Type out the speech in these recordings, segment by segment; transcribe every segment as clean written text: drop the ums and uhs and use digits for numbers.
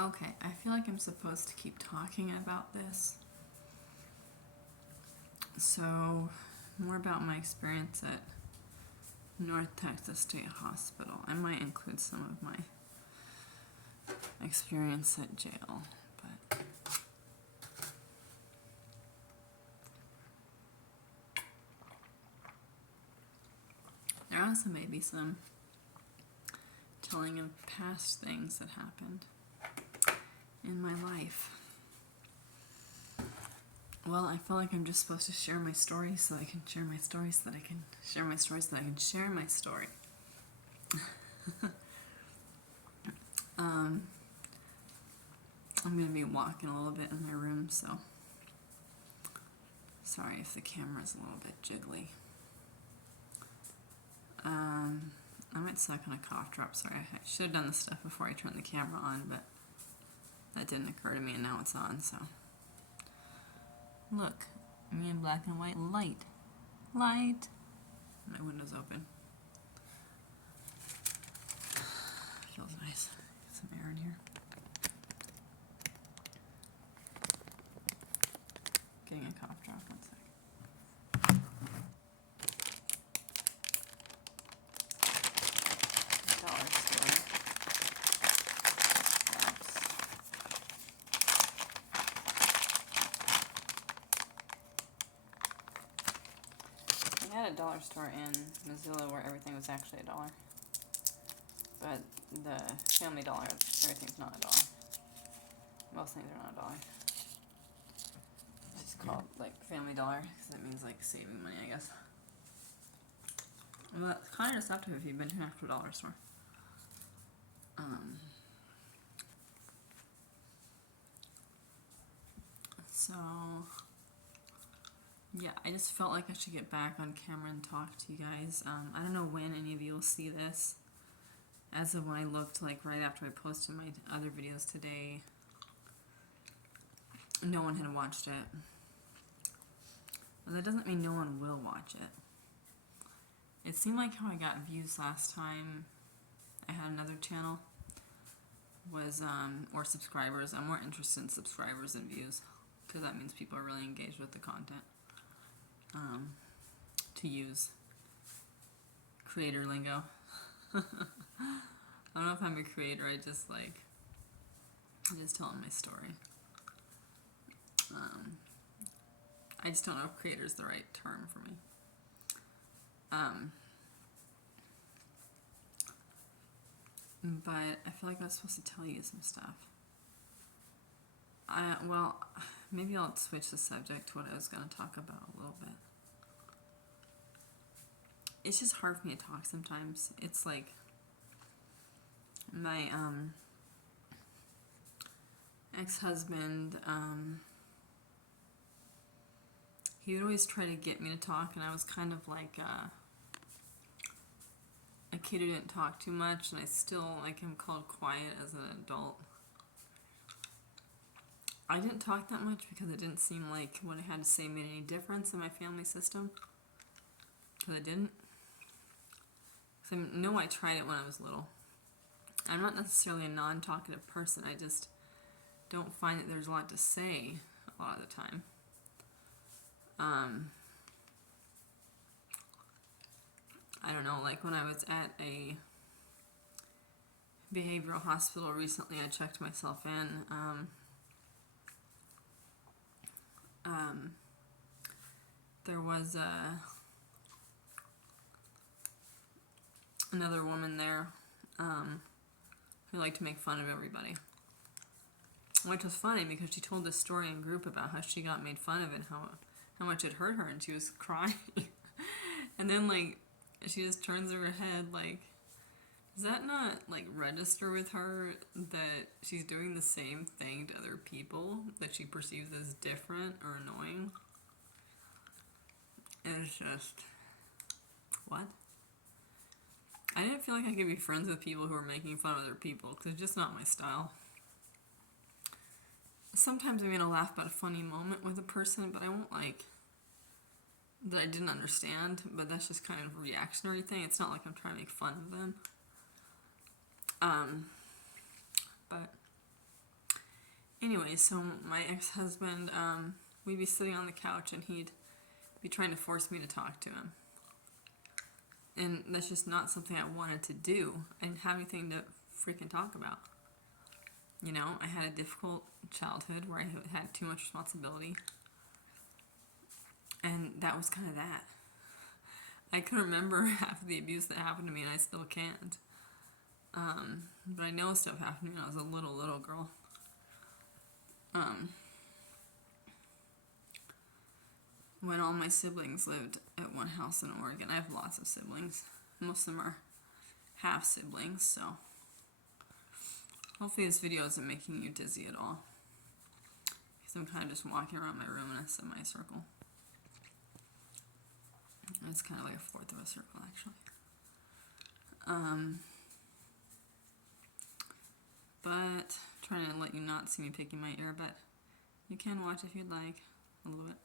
Okay, I feel like I'm supposed to keep talking about this. So, more about my experience at North Texas State Hospital. I might include some of my experience at jail, but there also may be some telling of past things that happened in my life. Well, I feel like I'm just supposed to share my story so I can share my story so that I can share my story so that I can share my story. I'm going to be walking a little bit in my room, so sorry if the camera's a little bit jiggly. I might suck on a cough drop. Sorry, I should have done this stuff before I turned the camera on, but that didn't occur to me, and now it's on, so. Look, me in black and white light. Light. My window's open. Feels nice. Get some air in here. Getting a cough drop, one sec. Dollar store. We had a dollar store in Missoula where everything was actually $1. But the Family Dollar, everything's not $1. Most things are not $1. It's called like Family Dollar because that means like saving money, I guess. Well, it's kind of deceptive if you've been to an actual dollar store. So yeah, I just felt like I should get back on camera and talk to you guys. I don't know when any of you will see this. As of when I looked, like right after I posted my other videos today, no one had watched it. But that doesn't mean no one will watch it. It seemed like how I got views last time I had another channel was, or subscribers. I'm more interested in subscribers than views, because that means people are really engaged with the content. To use creator lingo. I don't know if I'm a creator, I just telling my story. I just don't know if creator is the right term for me. But I feel like I was supposed to tell you some stuff. Well, maybe I'll switch the subject to what I was going to talk about a little bit. It's just hard for me to talk sometimes. It's like my ex-husband, he would always try to get me to talk, and I was kind of like a kid who didn't talk too much, and I still am called quiet as an adult. I didn't talk that much because it didn't seem like what I had to say made any difference in my family system. Because it didn't. I know I tried it when I was little. I'm not necessarily a non-talkative person. I just don't find that there's a lot to say a lot of the time. I don't know, like when I was at a behavioral hospital recently, I checked myself in. There was another woman there who liked to make fun of everybody. Which was funny because she told this story in group about how she got made fun of and how much it hurt her, and she was crying. And then she just turns her head does that not register with her that she's doing the same thing to other people that she perceives as different or annoying? And it's just, what? I didn't feel like I could be friends with people who are making fun of other people, because it's just not my style. Sometimes I'm going to laugh about a funny moment with a person, but I won't that I didn't understand, but that's just kind of a reactionary thing. It's not like I'm trying to make fun of them. But Anyway, so my ex-husband, we'd be sitting on the couch and he'd be trying to force me to talk to him. And that's just not something I wanted to do. I didn't have anything to freaking talk about. You know, I had a difficult childhood where I had too much responsibility. And that was kind of that. I can remember half of the abuse that happened to me, and I still can't. But I know stuff happened to me when I was a little girl. When all my siblings lived at one house in Oregon. I have lots of siblings. Most of them are half siblings, so hopefully this video isn't making you dizzy at all. Because I'm kind of just walking around my room in a semicircle. It's kind of like a fourth of a circle, actually. But trying to let you not see me picking my ear, but you can watch if you'd like a little bit.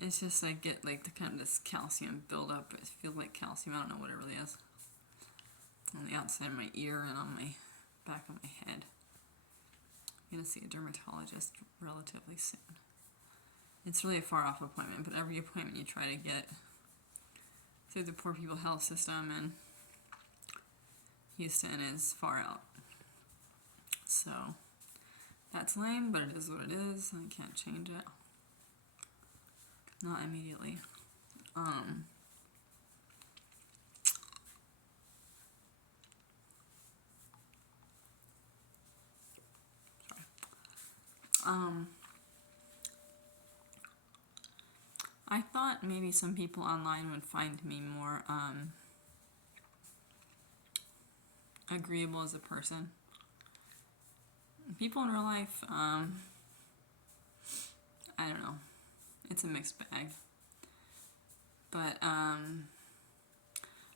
It's just I get like the kind of this calcium buildup. It feels like calcium. I don't know what it really is. On the outside of my ear and on my back of my head. I'm gonna see a dermatologist relatively soon. It's really a far off appointment, but every appointment you try to get through the poor people health system in Houston is far out. So that's lame, but it is what it is, and I can't change it. Not immediately. I thought maybe some people online would find me more agreeable as a person. People in real life, I don't know. It's a mixed bag. But I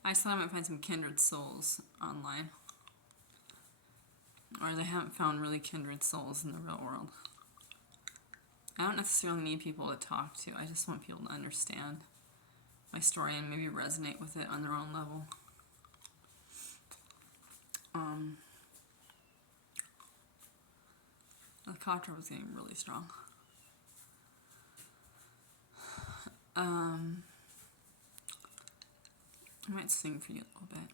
just thought I might find some kindred souls online. Or they haven't found really kindred souls in the real world. I don't necessarily need people to talk to. I just want people to understand my story and maybe resonate with it on their own level. The cough drop was getting really strong. I might sing for you a little bit.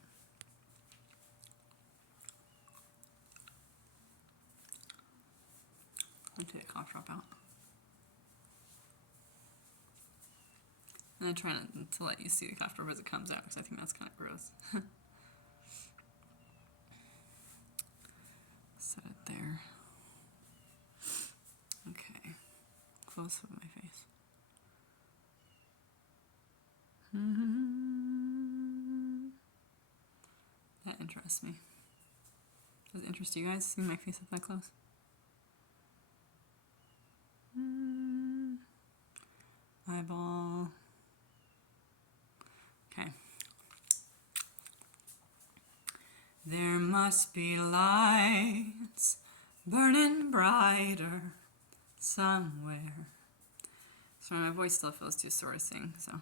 I'll take the cough drop out. And then try not to let you see the cough drop as it comes out, because I think that's kind of gross. Set it there. Okay. Close up my face. That interests me. Does it interest you guys, seeing my face up that close? Eyeball. Okay. There must be lights burning brighter somewhere. Sorry, my voice still feels too sore to sing, so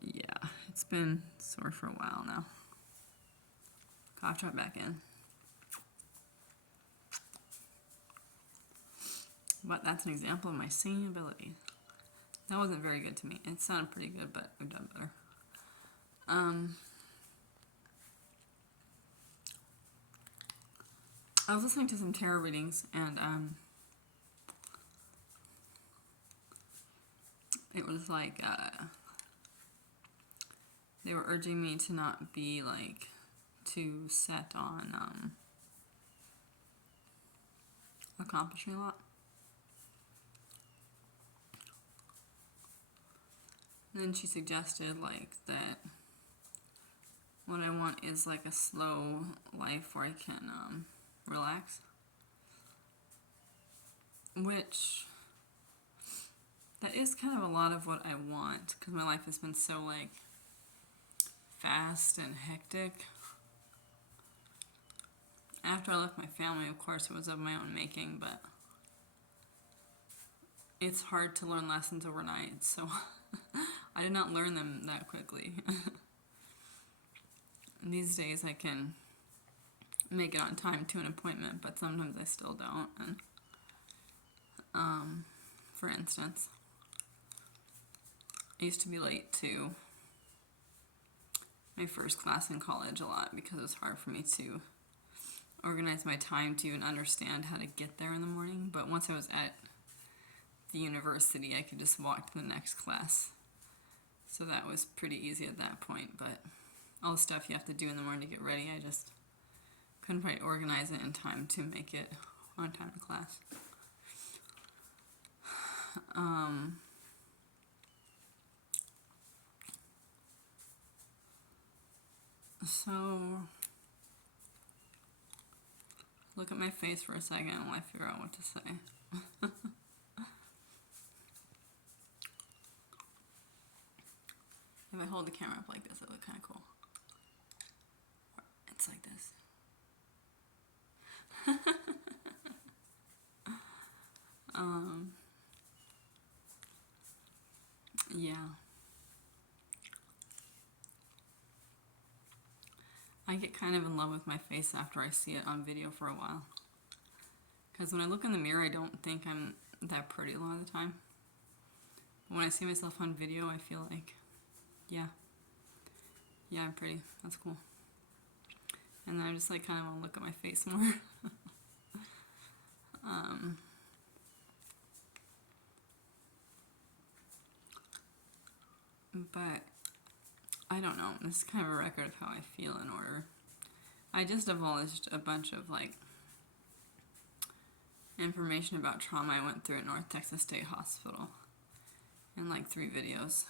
yeah, it's been sore for a while now. Cough drop back in. But that's an example of my singing ability. That wasn't very good to me. It sounded pretty good, but we've done better. I was listening to some tarot readings, and it was like they were urging me to not be like too set on accomplishing a lot. And then she suggested like that what I want is like a slow life where I can relax, which that is kind of a lot of what I want, because my life has been so like fast and hectic. After I left my family, of course, it was of my own making, but it's hard to learn lessons overnight, so I did not learn them that quickly. these days I can make it on time to an appointment, but sometimes I still don't. And for instance, I used to be late to my first class in college a lot because it was hard for me to organize my time to even understand how to get there in the morning. But once I was at the university, I could just walk to the next class. So that was pretty easy at that point. But all the stuff you have to do in the morning to get ready, I just couldn't quite organize it in time to make it on time to class. So look at my face for a second while I figure out what to say. If I hold the camera up like this, it looks kind of cool. It's like this. Yeah. I get kind of in love with my face after I see it on video for a while. Because when I look in the mirror, I don't think I'm that pretty a lot of the time. But when I see myself on video, I feel like, yeah, I'm pretty. That's cool. And then I just like kind of want to look at my face more. But I don't know. This is kind of a record of how I feel in order. I just divulged a bunch of like information about trauma I went through at North Texas State Hospital in like 3 videos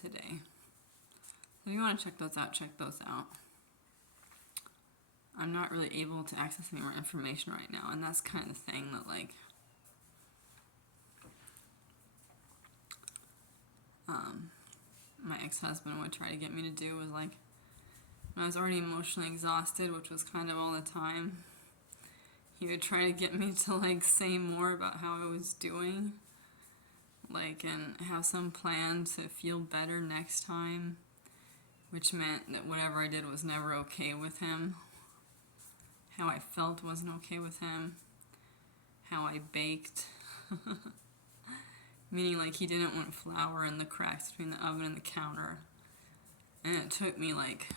today. So if you want to check those out, check those out. I'm not really able to access any more information right now, and that's kind of the thing that like my ex-husband would try to get me to do was like when I was already emotionally exhausted, which was kind of all the time, he would try to get me to like say more about how I was doing, like, and have some plan to feel better next time, which meant that whatever I did was never okay with him. How I felt wasn't okay with him. How I baked. Meaning like he didn't want flour in the cracks between the oven and the counter. And it took me like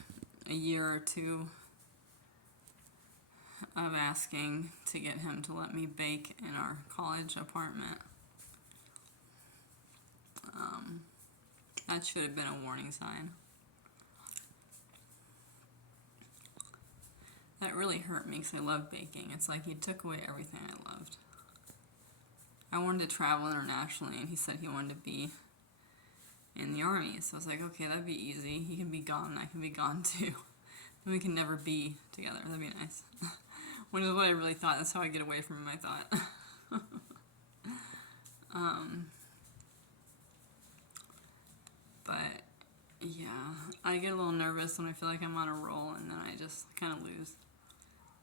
a year or 2 of asking to get him to let me bake in our college apartment. That should have been a warning sign. That really hurt me because I love baking. It's like he took away everything I loved. I wanted to travel internationally, and he said he wanted to be in the army. So I was like, okay, that'd be easy. He can be gone, and I can be gone too. Then we can never be together. That'd be nice. Which is what I really thought. That's how I get away from him, I thought. But yeah, I get a little nervous when I feel like I'm on a roll, and then I just kind of lose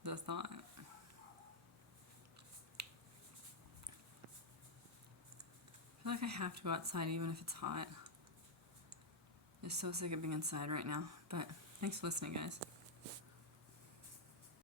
the thought. I feel like I have to go outside even if it's hot. I'm just so sick of being inside right now. But thanks for listening, guys.